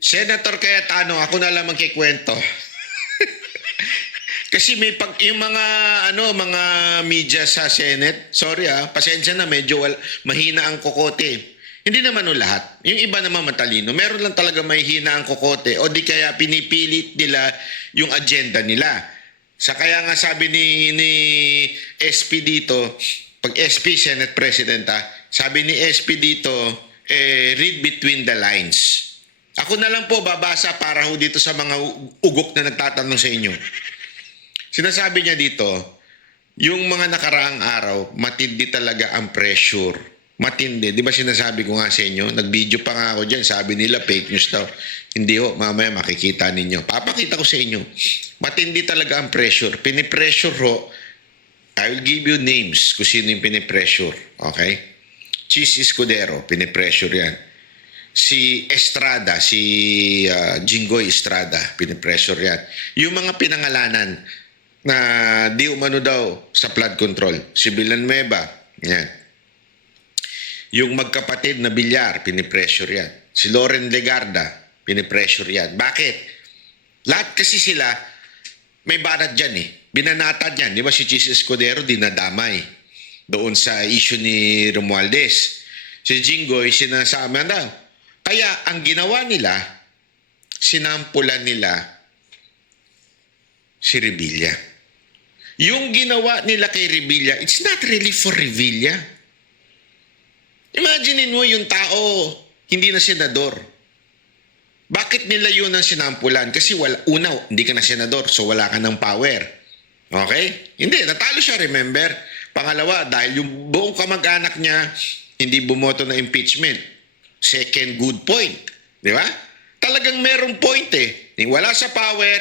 Senator Cayetano, ako na lang magkikwento. Kasi may yung mga media sa Senate, sorry pasensya na, medyo mahina ang kokote. Hindi naman lahat. Yung iba naman matalino. Meron lang talaga mahina ang kokote o di kaya pinipilit nila yung agenda nila. Kaya nga sabi ni SP dito, pag SP, Senate President sabi ni SP dito, read between the lines. Ako na lang po babasa para ho dito sa mga ugok na nagtatanong sa inyo. Sinasabi niya dito, yung mga nakaraang araw, matindi talaga ang pressure. Matindi. Di ba sinasabi ko nga sa inyo? Nag-video pa nga ako dyan. Sabi nila, fake news daw. Hindi ho, mamaya makikita ninyo. Papakita ko sa inyo. Matindi talaga ang pressure. Pinipressure ho. I will give you names kung sino yung pinipressure. Okay? Chis Escudero, pinipressure yan. Si Estrada, si Jinggoy Estrada, pinipressure yan. Yung mga pinangalanan na di umano daw sa flood control. Si Villanueva, yan. Yung magkapatid na Villar, pinipressure yan. Si Loren Legarda, pinipressure yan. Bakit? Lahat kasi sila, may barat dyan Binanatad yan. Di ba si Chis Escudero dinadamay doon sa issue ni Romualdez. Si Jinggoy, sinasama daw. Kaya ang ginawa nila, sinampulan nila si Revilla. Yung ginawa nila kay Revilla, it's not really for Revilla. Imaginin mo yung tao, hindi na senador. Bakit nila yun ang sinampulan? Kasi hindi ka na senador, so wala ka ng power. Okay? Hindi, natalo siya, remember? Pangalawa, dahil yung buong kamag-anak niya, hindi bumoto na impeachment. Second good point. Di ba? Talagang merong point Wala sa power,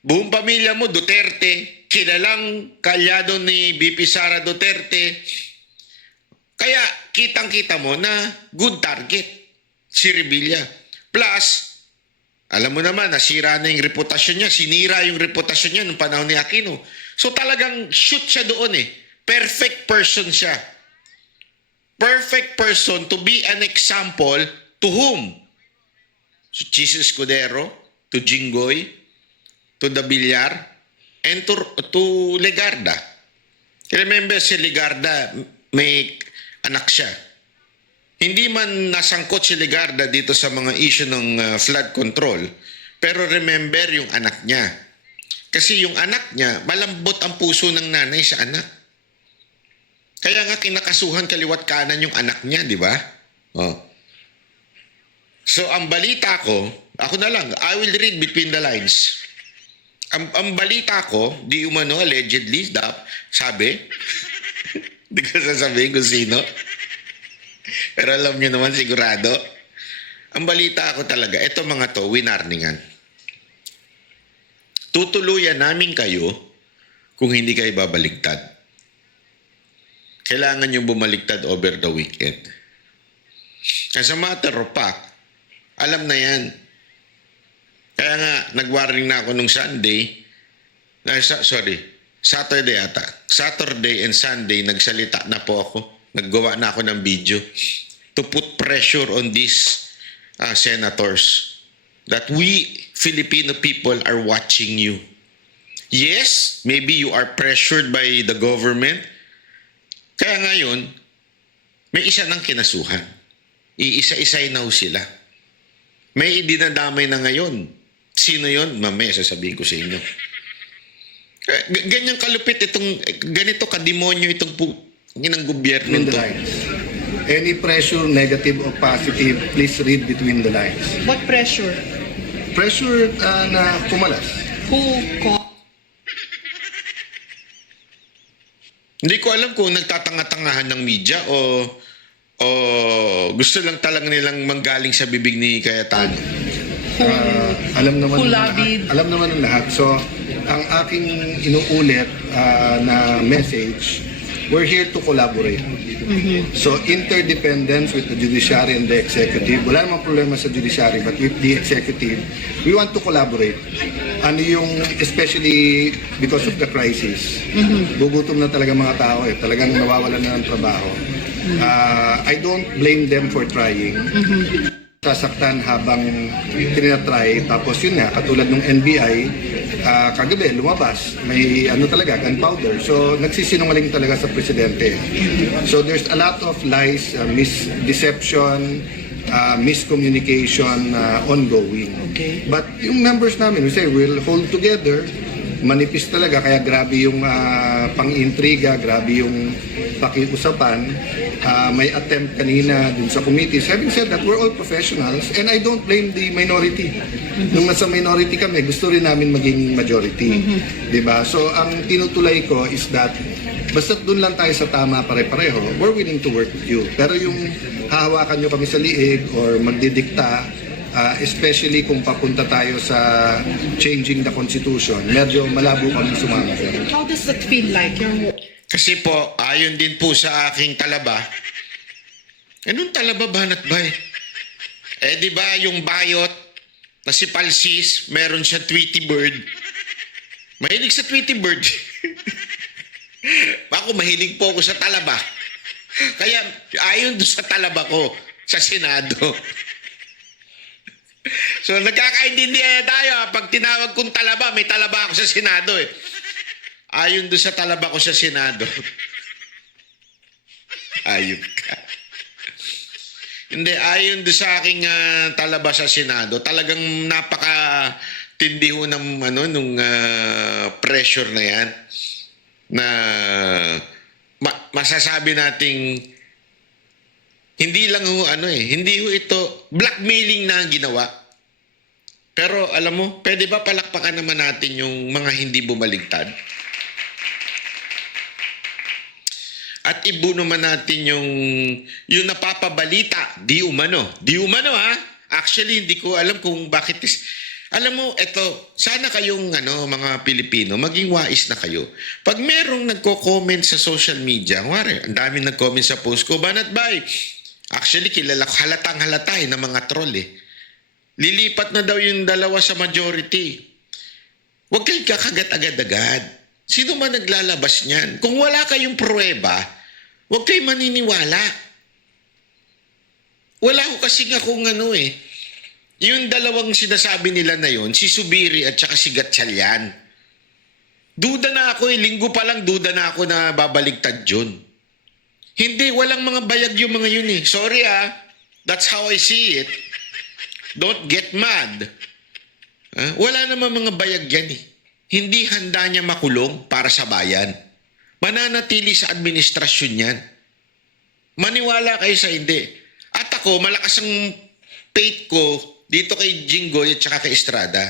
buong pamilya mo, Duterte, kilalang kalyado ni BP Sara Duterte. Kaya kitang-kita mo na good target si Revilla. Plus, alam mo naman, nasira na yung reputasyon niya. Sinira yung reputasyon niya nung panahon ni Aquino. So talagang shoot siya doon Perfect person siya. Perfect person to be an example to whom? To Chis Escudero, to Jinggoy, to the Villar, and to Legarda. Remember si Legarda, may anak siya. Hindi man nasangkot si Legarda dito sa mga issue ng flood control, pero remember yung anak niya. Kasi yung anak niya, malambot ang puso ng nanay sa anak. Kaya nga kinakasuhan kaliwat kanan yung anak niya, di ba? So ang balita ko, ako na lang, I will read between the lines. Ang balita ko, di umano, allegedly, sabi, hindi ko sasabihin kung sino. Pero alam niyo naman sigurado. Ang balita ko talaga, ito mga to, winarningan. Tutuluyan namin kayo kung hindi kayo babaligtad. Kailangan nyo bumaliktad over the weekend. As a matter of fact, alam na yan. Kaya nga, nag-warning na ako nung Saturday ata. Saturday and Sunday, nagsalita na po ako. Naggawa na ako ng video to put pressure on these senators that we Filipino people are watching you. Yes, maybe you are pressured by the government. Kaya ngayon, may isa ng kinasuhan. Iisa-isay na sila. May dinadamay na ngayon. Sino yon? Mamaya sasabihin ko sa inyo. Ganyang kalupit ganito kademonyo itong ng gobyerno ito. Any pressure, negative or positive, please read between the lines. What pressure? Pressure na kumalas. Who called? Hindi ko alam kung nagtatanga-tangahan ng media o gusto lang talaga nilang manggaling sa bibig ni Cayetano. Alam naman ng lahat. So, ang aking inuulit na message, we're here to collaborate. So, interdependence with the judiciary and the executive. Wala namang problema sa judiciary, but with the executive, we want to collaborate. Ano yung, especially because of the crisis, gugutom na talaga mga tao talagang nawawalan na ng trabaho. I don't blame them for trying. sasaktan habang tinatry. Tapos yun nga, katulad ng NBI, kagabi lumabas, may ano talaga, gunpowder. So nagsisinungaling talaga sa presidente. So there's a lot of lies, misdeception, miscommunication ongoing. Okay. But yung members namin, we say we'll hold together. Manipis talaga, kaya grabe yung pang-intriga, grabe yung pakiusapan. May attempt kanina dun sa committees. Having said that, we're all professionals and I don't blame the minority. Nung nasa minority kami, gusto rin namin maging majority. Diba? So ang tinutulay ko is that basta dun lang tayo sa tama pare-pareho, we're willing to work with you. Pero yung hahawakan nyo kami sa liig or magdidikta, especially kung papunta tayo sa changing the constitution, medyo malabo kami sumama. How does that feel like? Kasi po, ayon din po sa aking talaba, anong talaba banat ba eh? Eh di ba yung bayot na si Palsis, meron siya Tweety Bird. Mahilig sa Tweety Bird. Ako, mahilig po ako sa talaba. Kaya ayon doon sa talaba ko sa Senado. So nagkakaintindihan na tayo. Pag tinawag kong talaba, may talaba ako sa Senado eh. Ayon doon sa talaba ko sa Senado. Ayun ka. Hindi, ayon doon sa aking talaba sa Senado, talagang napaka-tindi ho ng nung pressure na yan na masasabi nating hindi lang ho hindi ho ito blackmailing na ang ginawa. Pero alam mo, pwede ba palakpakan naman natin yung mga hindi bumaligtad? At ibu naman natin yung napapabalita, di umano. Di umano ha. Actually, hindi ko alam kung bakit. Alam mo, eto, sana kayong mga Pilipino, maging wais na kayo. Pag merong nagko-comment sa social media, ang daming nag-comment sa post ko, Banat Bay, actually, kilala ko, halatang halata ng mga troll eh. Lilipat na daw yung dalawa sa majority. Huwag kayong kakagat agad-agad. Sino man naglalabas niyan? Kung wala kayong pruweba, huwag kayong maniniwala. Wala ko kasi nga kung yung dalawang sinasabi nila na yun, si Subiri at saka si Gatchalian. Duda na ako linggo pa lang duda na ako na babaligtad yun. Hindi, walang mga bayag yung mga yun eh. Sorry that's how I see it. Don't get mad. Wala naman mga bayag yan eh. Hindi handa niya makulong para sa bayan. Mananatili sa administrasyon yan. Maniwala kayo sa hindi. At ako, malakas ang faith ko dito kay Jinggoy at saka kay Estrada.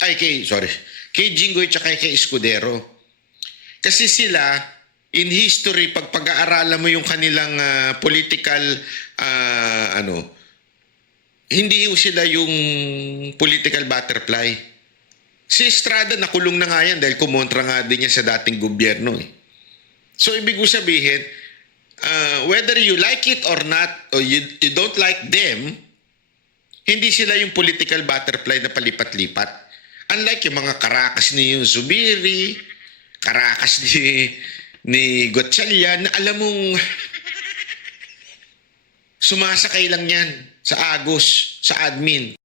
Kay Jinggoy at saka kay Escudero. Kasi sila, in history, pag pag-aaralan mo yung kanilang political, hindi sila yung political butterfly. Si Estrada nakulong na nga yan dahil kumontra nga din niya sa dating gobyerno eh. So ibig ko sabihin, whether you like it or not, or you don't like them, hindi sila yung political butterfly na palipat-lipat. Unlike yung mga karakas ni yung Zubiri, karakas ni Gatchalian, na alam mong sumasakay lang yan sa Agos, sa admin.